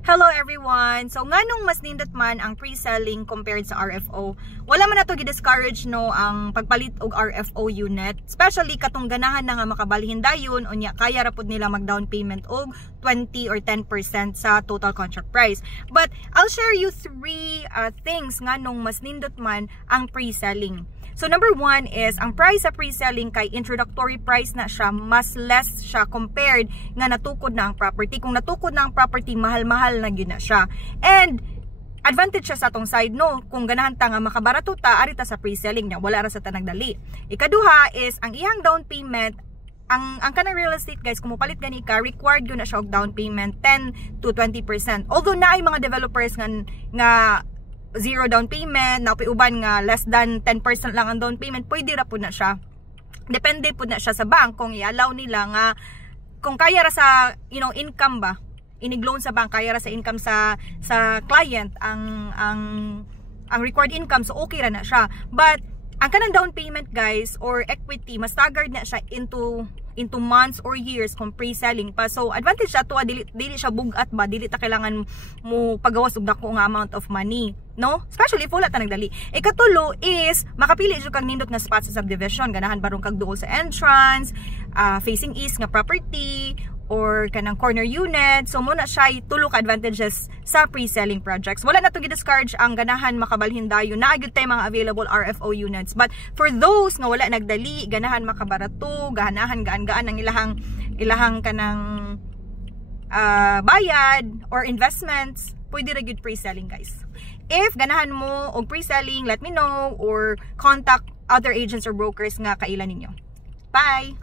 Hello everyone! So nganong mas nindot man ang pre-selling compared sa RFO? Wala man nato gi-discourage no ang pagpalit og RFO unit, especially katong ganahan na nga makabalhin dayon unya kaya ra pud nila mag-down payment og 20 or 10% sa total contract price. But I'll share you three things nganong mas nindot man ang pre-selling. So number one is, ang price sa pre-selling kay introductory price na siya, mas less siya compared nga natukod na ang property. Kung natukod na ang property, mahal-mahal na yun na siya. And advantage siya sa atong side, no? Kung ganahan ta nga makabarato ta, arita sa pre-selling niya, wala ra sa tanagdali. Ikaduha is, ang ihang down payment, ang kanang real estate guys, kung mupalit gani ka, required yun na siya og down payment 10 to 20%. Although na ay mga developers nga zero down payment, na uban nga less than 10% lang ang down payment, pwede ra po na siya. Depende po na siya sa bank kung i-allow nila nga, kung kaya ra sa income ba, inig-loan sa bank, kaya ra sa income sa client ang required income, so okay ra na siya. But ang kanang down payment guys or equity, mas staggered na siya into months or years kung pre-selling pa. So advantage siya to, dili siya bugat ba, dili ta kailangan mo pagawas og dako nga amount of money, no? Especially if wala ta nagdali. Ikatulo is makapili jud kag nindot nga spot sa subdivision, ganahan barong kag duol sa entrance, facing east nga property, or kanang corner unit. So muna siya tulo ka advantages sa pre-selling projects. Wala na to gi-discourage ang ganahan makabalhin dayon. Naagid tay mga available RFO units. But for those nga wala nagdali, ganahan makabarato, ganahan gaan-gaan ang ilahang kanang bayad or investments, pwede ra gyud pre-selling guys. If ganahan mo og pre-selling, let me know or contact other agents or brokers nga kailan ninyo. Bye.